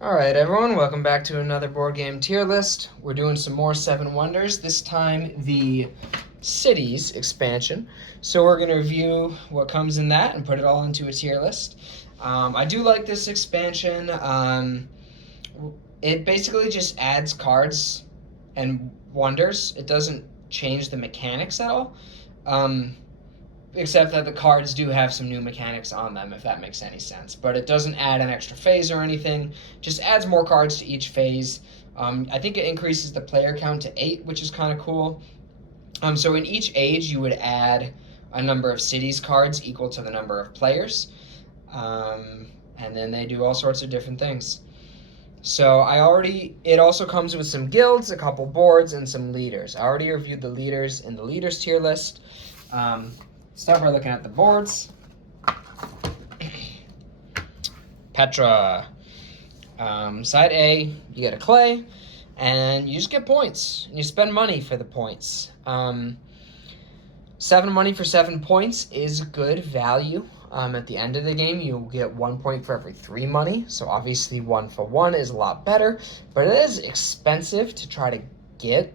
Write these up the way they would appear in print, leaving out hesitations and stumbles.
Alright everyone, welcome back to another board game tier list. We're doing some more Seven Wonders, this time the Cities expansion. So we're going to review what comes in that and put it all into a tier list. I do like this expansion. It basically just adds cards and wonders. It doesn't change the mechanics at all. Except that the cards do have some new mechanics on them, if that makes any sense. But it doesn't add an extra phase or anything. Just adds more cards to each phase. I think it increases the player count to 8, which is kind of cool. So in each age, you would add a number of cities cards equal to the number of players. And then they do all sorts of different things. So it also comes with some guilds, a couple boards, and some leaders. I already reviewed the leaders in the leaders tier list. Start by looking at the boards. Petra. Side A, you get a clay, and you just get points. And you spend money for the points. 7 money for 7 points is good value. At the end of the game, you'll get 1 point for every 3 money. So obviously 1 for 1 is a lot better. But it is expensive to try to get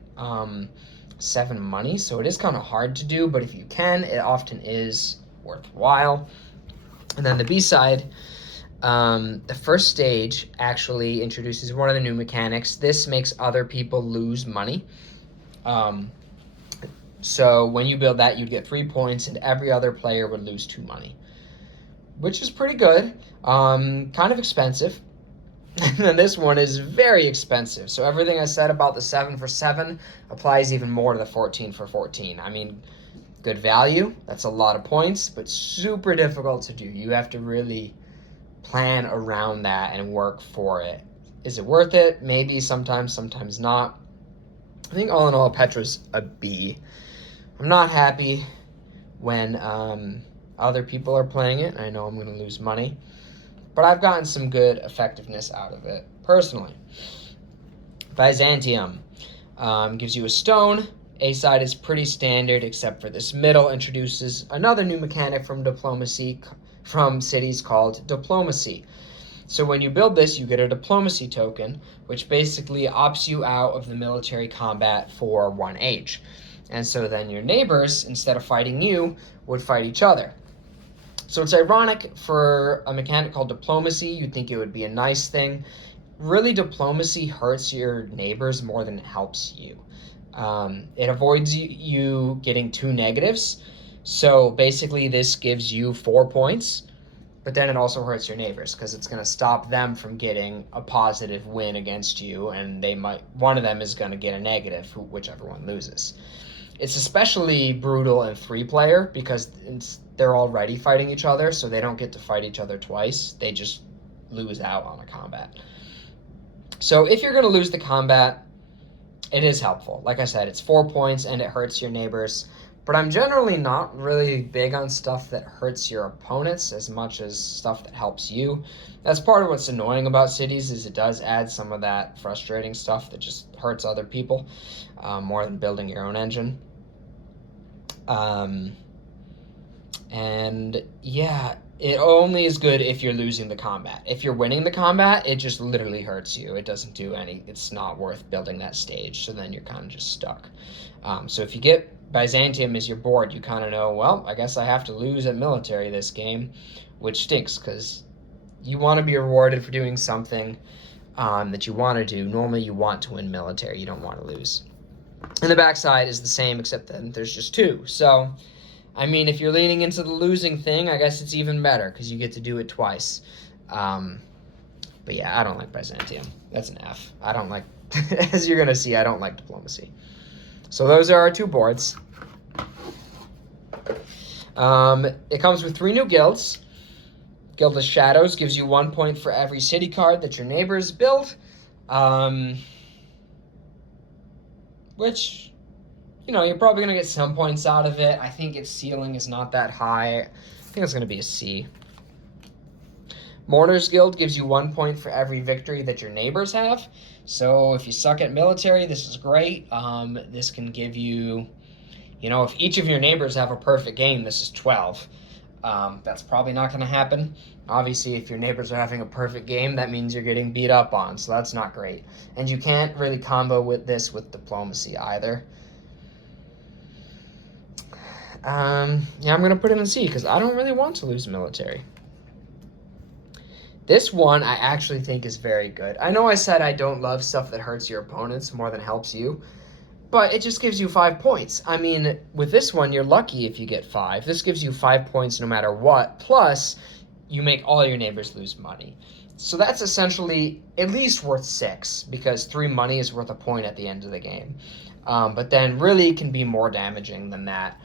7 money, so it is kind of hard to do, but if you can, it often is worthwhile. And then the B side, the first stage actually introduces one of the new mechanics. This makes other people lose money. So when you build that, you'd get 3 points, and every other player would lose 2 money, which is pretty good. Kind of expensive. And then this one is very expensive. So everything I said about the 7 for 7 applies even more to the 14 for 14. I mean, good value. That's a lot of points, but super difficult to do. You have to really plan around that and work for it. Is it worth it? Maybe sometimes, sometimes not. I think all in all, Petra's a B. I'm not happy when other people are playing it. I know I'm going to lose money. But I've gotten some good effectiveness out of it, personally. Byzantium gives you a stone. A side is pretty standard, except for this middle introduces another new mechanic from cities called Diplomacy. So when you build this, you get a Diplomacy token, which basically opts you out of the military combat for 1 age. And so then your neighbors, instead of fighting you, would fight each other. So it's ironic for a mechanic called Diplomacy. You'd think it would be a nice thing. Really, Diplomacy hurts your neighbors more than it helps you. It avoids you getting 2 negatives. So basically, this gives you 4 points. But then it also hurts your neighbors because it's going to stop them from getting a positive win against you. And one of them is going to get a negative, whichever one loses. It's especially brutal in 3-player because they're already fighting each other, so they don't get to fight each other twice. They just lose out on a combat. So if you're going to lose the combat, it is helpful. Like I said, it's 4 points and it hurts your neighbors. But I'm generally not really big on stuff that hurts your opponents as much as stuff that helps you. That's part of what's annoying about cities is it does add some of that frustrating stuff that just hurts other people more than building your own engine. And yeah, it only is good if you're losing the combat. If you're winning the combat, it just literally hurts you. It doesn't do it's not worth building that stage, so then you're kind of just stuck. So if you get Byzantium as your board, you kind of know, well, I guess I have to lose at military this game, which stinks because you want to be rewarded for doing something that you want to do. Normally you want to win military, you don't want to lose. And the backside is the same, except that there's just 2. So, I mean, if you're leaning into the losing thing, I guess it's even better because you get to do it twice. But yeah, I don't like Byzantium. That's an F. I don't like, as you're going to see, I don't like Diplomacy. So those are our 2 boards. It comes with 3 new guilds. Guild of Shadows gives you 1 point for every city card that your neighbors build. Which, you're probably going to get some points out of it. I think its ceiling is not that high. I think it's going to be a C. Mourners Guild gives you 1 point for every victory that your neighbors have. So if you suck at military, this is great. This can give you, if each of your neighbors have a perfect game, this is 12. That's probably not going to happen. Obviously, if your neighbors are having a perfect game, that means you're getting beat up on, so that's not great. And you can't really combo with this with diplomacy either. Yeah, I'm going to put it in C because I don't really want to lose military. This one I actually think is very good. I know I said I don't love stuff that hurts your opponents more than helps you, but it just gives you 5 points. I mean, with this one, you're lucky if you get 5. This gives you 5 points no matter what, plus you make all your neighbors lose money. So that's essentially at least worth 6, because 3 money is worth a point at the end of the game. But then really it can be more damaging than that.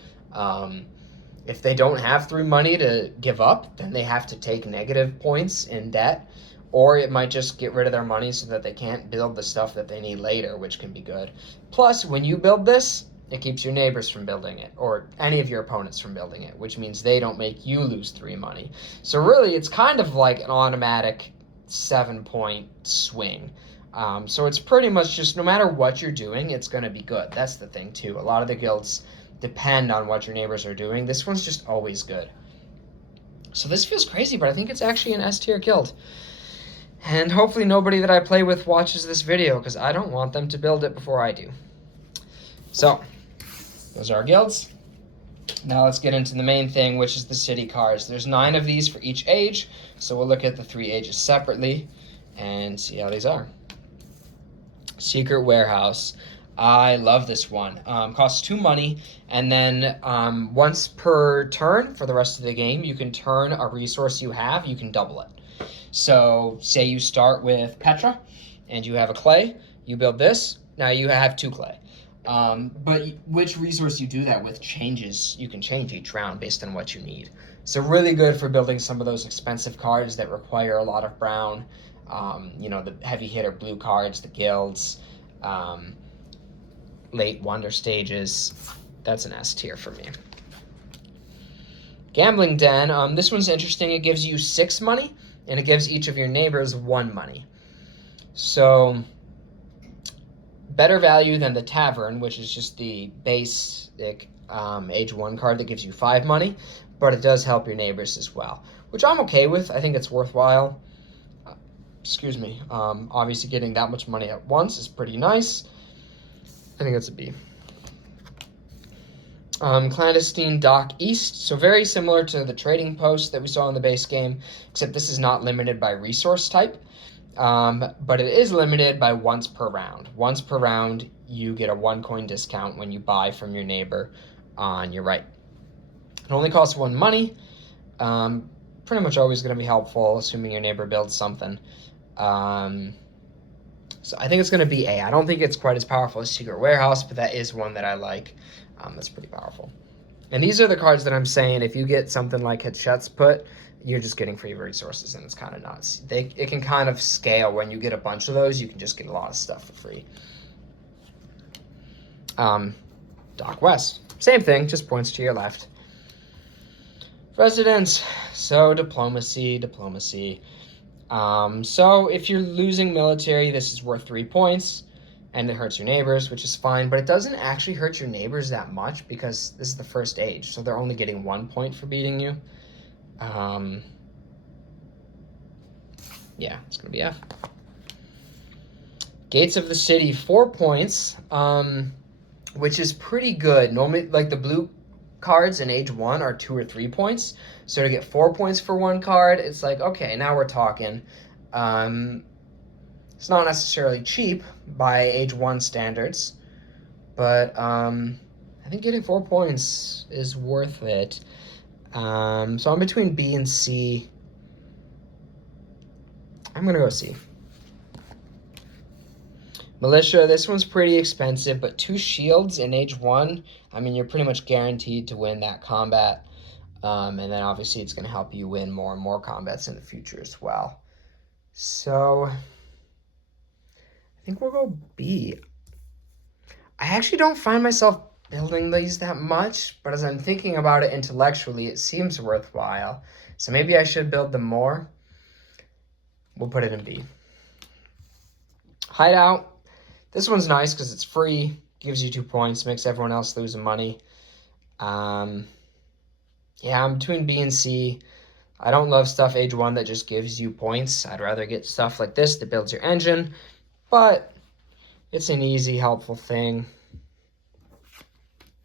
If they don't have 3 money to give up, then they have to take negative points in debt, or it might just get rid of their money so that they can't build the stuff that they need later, which can be good. Plus, when you build this, it keeps your neighbors from building it, or any of your opponents from building it, which means they don't make you lose 3 money. So really, it's kind of like an automatic 7-point swing. So it's pretty much just no matter what you're doing, it's going to be good. That's the thing, too. A lot of the guilds depend on what your neighbors are doing. This one's just always good. So this feels crazy, but I think it's actually an S tier guild. And hopefully nobody that I play with watches this video, because I don't want them to build it before I do. So, those are our guilds. Now let's get into the main thing, which is the city cards. There's 9 of these for each age, so we'll look at the 3 ages separately and see how these are. Secret Warehouse. I love this one. Costs 2 money, and then once per turn for the rest of the game, you can turn a resource you have, you can double it. So say you start with Petra, and you have a clay, you build this, now you have 2 clay. But which resource you do that with changes, you can change each round based on what you need. So really good for building some of those expensive cards that require a lot of brown, the heavy hitter blue cards, the guilds, late wonder stages. That's an S tier for me. Gambling Den, this one's interesting. It gives you 6 money, and it gives each of your neighbors 1 money. So better value than the Tavern, which is just the basic age 1 card that gives you 5 money, but it does help your neighbors as well, which I'm okay with. I think it's worthwhile. Obviously getting that much money at once is pretty nice. I think that's a B. Clandestine Dock East. So very similar to the trading post that we saw in the base game, except this is not limited by resource type. But it is limited by once per round. Once per round, you get a 1 coin discount when you buy from your neighbor on your right. It only costs 1 money. Pretty much always going to be helpful, assuming your neighbor builds something. So I think it's going to be A. I don't think it's quite as powerful as Secret Warehouse, but that is one that I like. That's pretty powerful. And these are the cards that I'm saying, if you get something like Hatchet's Put, you're just getting free resources, and it's kind of nuts. It can kind of scale. When you get a bunch of those, you can just get a lot of stuff for free. Dock West. Same thing, just points to your left. Residence. So diplomacy. So if you're losing military, this is worth 3 points, and it hurts your neighbors, which is fine, but it doesn't actually hurt your neighbors that much because this is the first age, so they're only getting 1 point for beating you. Yeah, it's gonna be F. Gates of the City, 4 points, which is pretty good. Normally, like the blue cards in age 1 are 2 or 3 points. So to get 4 points for 1 card, it's like, okay, now we're talking. It's not necessarily cheap by age 1 standards, but I think getting 4 points is worth it. So I'm between B and C. I'm gonna go C. Militia, this one's pretty expensive, but 2 shields in age 1, I mean, you're pretty much guaranteed to win that combat. And then obviously it's going to help you win more and more combats in the future as well. So I think we'll go B. I actually don't find myself building these that much, but as I'm thinking about it intellectually, it seems worthwhile. So maybe I should build them more. We'll put it in B. Hideout. This one's nice because it's free, gives you 2 points, makes everyone else lose money. Yeah, I'm between B and C. I don't love stuff age 1 that just gives you points. I'd rather get stuff like this that builds your engine, but it's an easy, helpful thing.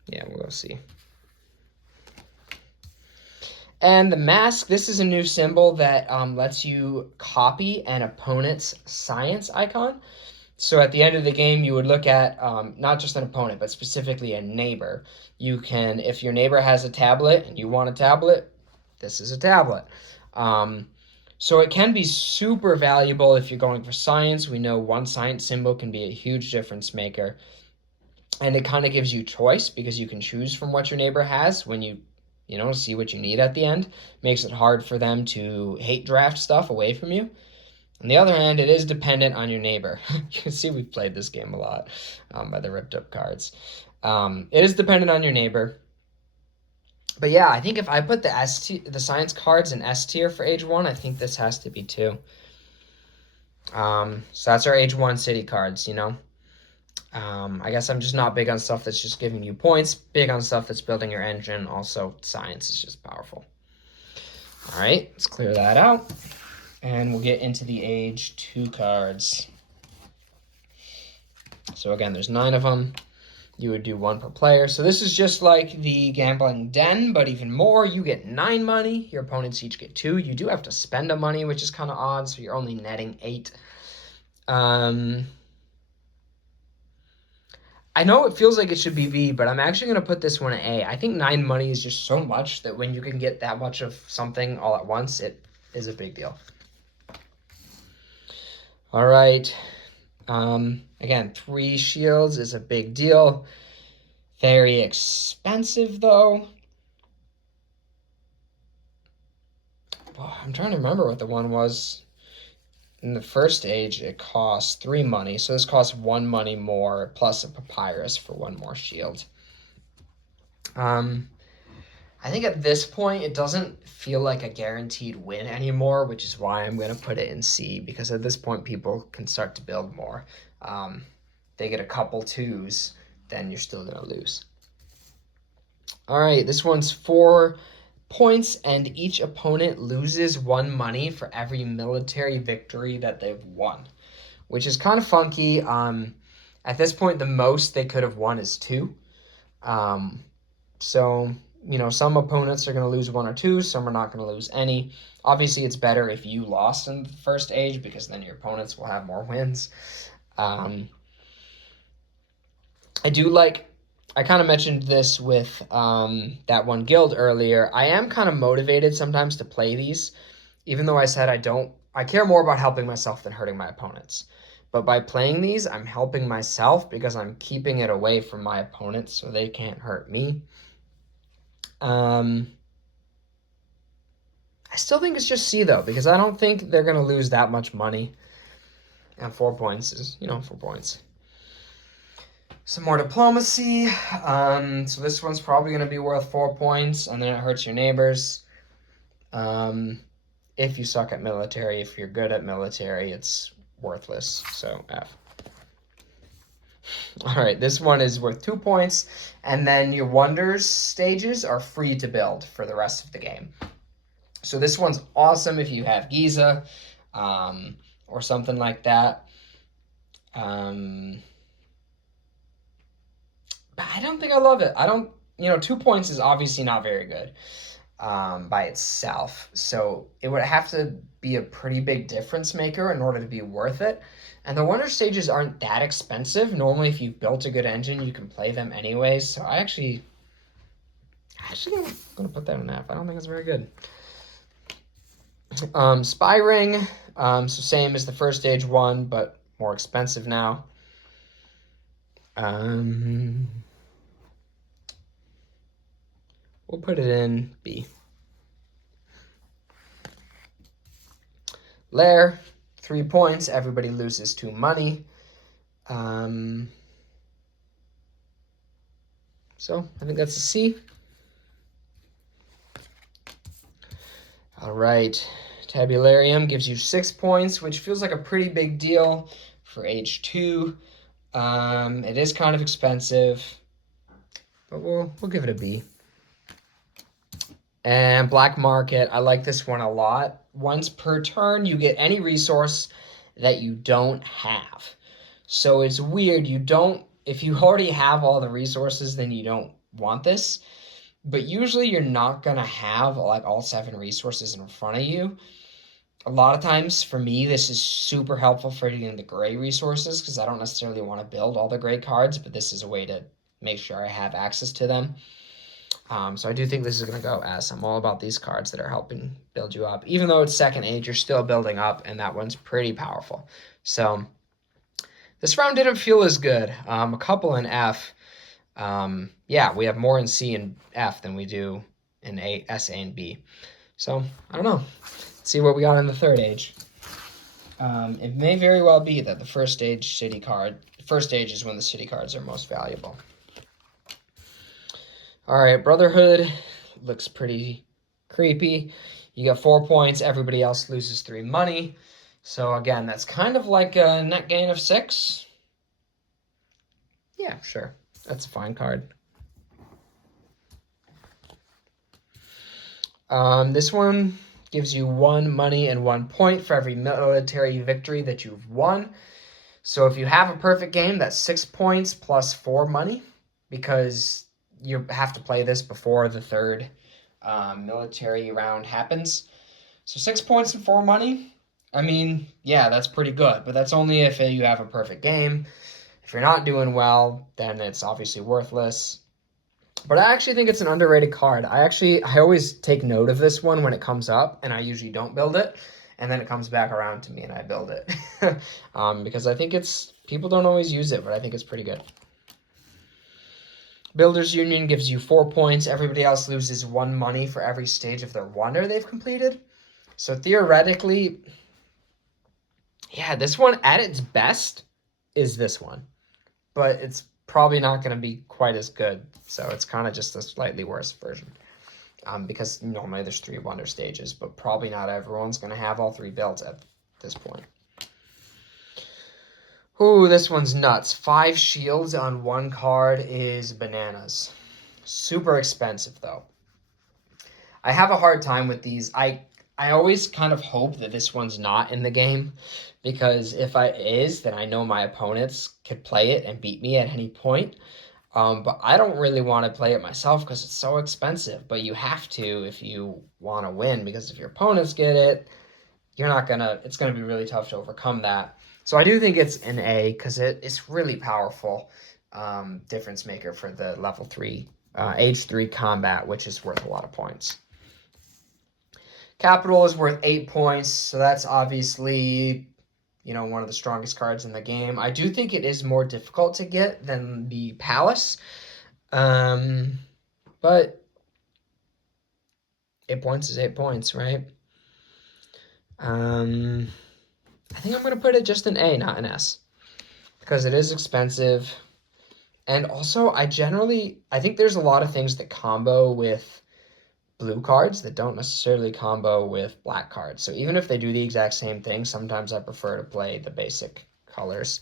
Yeah, we'll go C. And the mask, this is a new symbol that lets you copy an opponent's science icon. So at the end of the game, you would look at not just an opponent, but specifically a neighbor. You can, if your neighbor has a tablet and you want a tablet, this is a tablet. So it can be super valuable if you're going for science. We know one science symbol can be a huge difference maker. And it kind of gives you choice because you can choose from what your neighbor has when you see what you need at the end. Makes it hard for them to hate draft stuff away from you. On the other hand, it is dependent on your neighbor. You can see we've played this game a lot by the ripped up cards. It is dependent on your neighbor. But yeah, I think if I put the science cards in S tier for age 1, I think this has to be 2. So that's our age 1 city cards, I guess I'm just not big on stuff that's just giving you points. Big on stuff that's building your engine. Also, science is just powerful. All right, let's clear that out. And we'll get into the age 2 cards. So again, there's 9 of them. You would do 1 per player. So this is just like the Gambling Den, but even more. You get 9 money. Your opponents each get 2. You do have to spend a money, which is kind of odd, so you're only netting 8. I know it feels like it should be B, but I'm actually going to put this one at A. I think 9 money is just so much that when you can get that much of something all at once, it is a big deal. All right. Again, 3 shields is a big deal. Very expensive, though. Oh, I'm trying to remember what the one was. In the first age, it costs 3 money. So this costs 1 money more, plus a papyrus for 1 more shield. I think at this point, it doesn't feel like a guaranteed win anymore, which is why I'm going to put it in C, because at this point, people can start to build more. They get a couple 2s, then you're still going to lose. All right, this one's 4 points, and each opponent loses 1 money for every military victory that they've won, which is kind of funky. At this point, the most they could have won is 2. So, some opponents are going to lose 1 or 2, some are not going to lose any. Obviously, it's better if you lost in the first age, because then your opponents will have more wins. I kind of mentioned this with that one guild earlier. I am kind of motivated sometimes to play these, even though I said I care more about helping myself than hurting my opponents. But by playing these, I'm helping myself because I'm keeping it away from my opponents so they can't hurt me. I still think it's just C, though, because I don't think they're going to lose that much money. And 4 points is, 4 points. Some more diplomacy. So this one's probably going to be worth 4 points, and then it hurts your neighbors. If you suck at military, if you're good at military, it's worthless. So F. All right, this one is worth 2 points, and then your wonders stages are free to build for the rest of the game. So this one's awesome if you have Giza or something like that. But I don't think I love it. 2 points is obviously not very good by itself. So it would have to be a pretty big difference maker in order to be worth it. And the wonder stages aren't that expensive. Normally, if you've built a good engine, you can play them anyways. So I'm going to put that in F. I don't think it's very good. Spy Ring. So same as the first stage one, but more expensive now. We'll put it in B. Lair, 3 points. Everybody loses 2 money. So I think that's a C. All right. Tabularium gives you 6 points, which feels like a pretty big deal for age 2. It is kind of expensive, but we'll give it a B. And Black Market, I like this one a lot. Once per turn, you get any resource that you don't have. So it's weird. If you already have all the resources, then you don't want this. But usually you're not going to have like all 7 resources in front of you. A lot of times for me, this is super helpful for getting the gray resources because I don't necessarily want to build all the gray cards, but this is a way to make sure I have access to them. So I do think this is going to go S. I'm all about these cards that are helping build you up. Even though it's second age, you're still building up, and that one's pretty powerful. So this round didn't feel as good. A couple in F. Yeah, we have more in C and F than we do in S, A, and B. So I don't know. Let's see what we got in the third age. It may very well be that the first age city card. First stage is when the city cards are most valuable. All right, Brotherhood looks pretty creepy. You get 4 points. Everybody else loses 3 money. So again, that's kind of like a net gain of 6. Yeah, sure. That's a fine card. This one gives you 1 money and 1 point for every military victory that you've won. So if you have a perfect game, that's 6 points plus 4 money, because you have to play this before the third military round happens. So 6 points and 4 money. I mean, yeah, that's pretty good, but that's only if you have a perfect game. If you're not doing well, then it's obviously worthless. But I actually think it's an underrated card. I always take note of this one when it comes up, and I usually don't build it, and then it comes back around to me and I build it. Because I think people don't always use it, but I think it's pretty good. Builders Union gives you 4 points. Everybody else loses 1 money for every stage of their wonder they've completed. So theoretically, yeah, this one at its best is this one. But it's probably not going to be quite as good. So it's kind of just a slightly worse version. Because normally there's 3 wonder stages, but probably not everyone's going to have all 3 built at this point. Ooh, this one's nuts. 5 shields on 1 card is bananas. Super expensive, though. I have a hard time with these. I always kind of hope that this one's not in the game, because if it is, then I know my opponents could play it and beat me at any point. But I don't really want to play it myself because it's so expensive. But you have to if you want to win, because if your opponents get it, it's gonna be really tough to overcome that. So I do think it's an A because it's really powerful difference maker for the level 3, age 3 combat, which is worth a lot of points. Capital is worth 8 points, so that's obviously, one of the strongest cards in the game. I do think it is more difficult to get than the Palace, but 8 points is 8 points, right? I think I'm going to put it just an A, not an S, because it is expensive. And also, I think there's a lot of things that combo with blue cards that don't necessarily combo with black cards. So even if they do the exact same thing, sometimes I prefer to play the basic colors.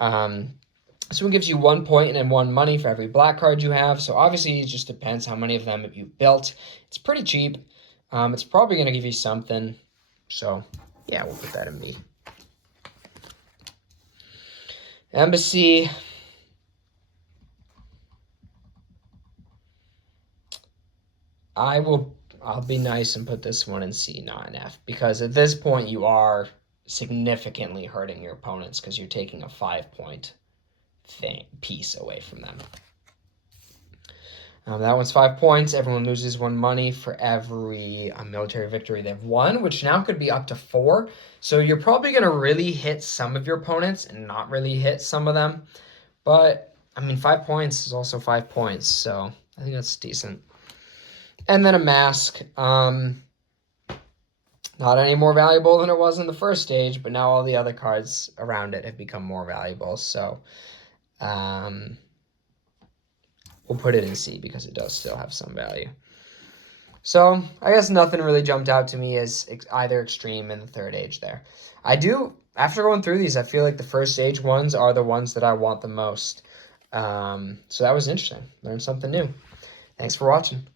This one gives you 1 point and 1 money for every black card you have. So obviously, it just depends how many of them you've built. It's pretty cheap. It's probably going to give you something. So yeah, we'll put that in B. Embassy. I'll be nice and put this one in C, not in F, because at this point you are significantly hurting your opponents because you're taking a 5-point piece away from them. That one's 5 points. Everyone loses 1 money for every military victory they've won, which now could be up to 4. So you're probably going to really hit some of your opponents and not really hit some of them. But, 5 points is also 5 points, so I think that's decent. And then a mask. Not any more valuable than it was in the first stage, but now all the other cards around it have become more valuable. So we'll put it in C because it does still have some value. So I guess nothing really jumped out to me as either extreme in the third age there. After going through these, I feel like the first stage ones are the ones that I want the most. So that was interesting. Learned something new. Thanks for watching.